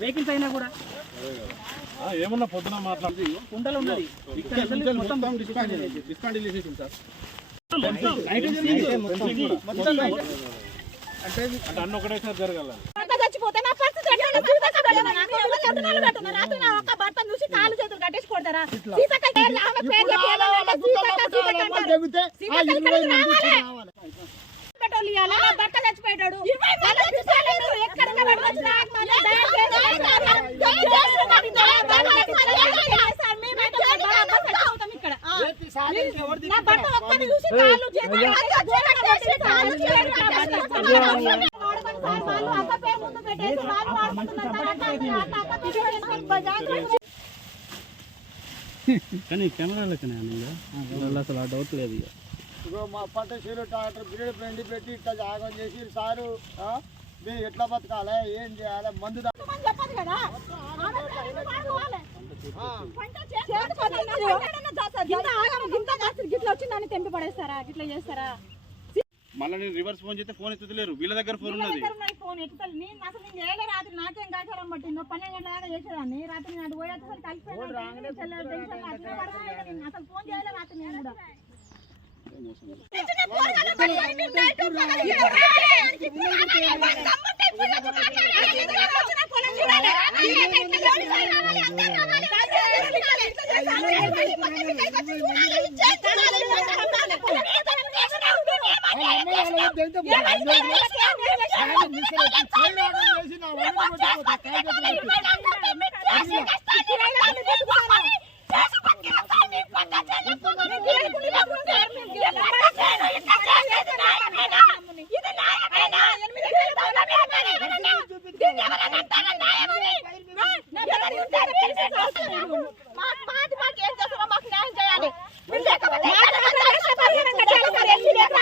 Vehicles అయినా కూడా ఏమన్నా పొద్దున మాట్లాడి కుంటలు ఉన్నది మొత్తం డిస్కాండ్ చేసేసింది సార్. అంటే అన్న ఒకటేసారి జరగాల. చచ్చిపోతే నా పరిస్థితి భర్త చూసి కాలు చేతులు కట్టేసి కొడతారా? భర్త చచ్చిపోయాడు. నా భర్త ఒక్కరిని చూసి కాళ్ళు చేతులు కానీ కెమెరాలకనే అసలు ఆ డౌట్ లేదు. ఇగో మా పట్ట చీర ట్రాక్టర్ బ్రేడ్ బండి పెట్టి ఇట్లా జాగం చేసి సారు మేము ఎట్లా బతకాలి, ఏం చేయాలి, మందు చెప్పదు కదా. గిట్లా వచ్చిందని తెంపి పడేస్తారా? గిట్లా చేస్తారా? మళ్ళీ నేను రివర్స్ ఫోన్ చేస్తే ఫోన్ ఎత్తుతలేరు. వీళ్ళ దగ్గర ఫోన్ ఉన్నది. ఫోన్ ఎత్తుతారు. నేను అసలు నేను చేయలే. రాత్రి నాకేం కాచారం పట్టిందో 12 గంటల దాకా చేసేదాన్ని. రాత్రి నాడు పోయి అసలు కలిసిపోయాను. అసలు ఫోన్ చేయలే రాత్రి నేను కూడా.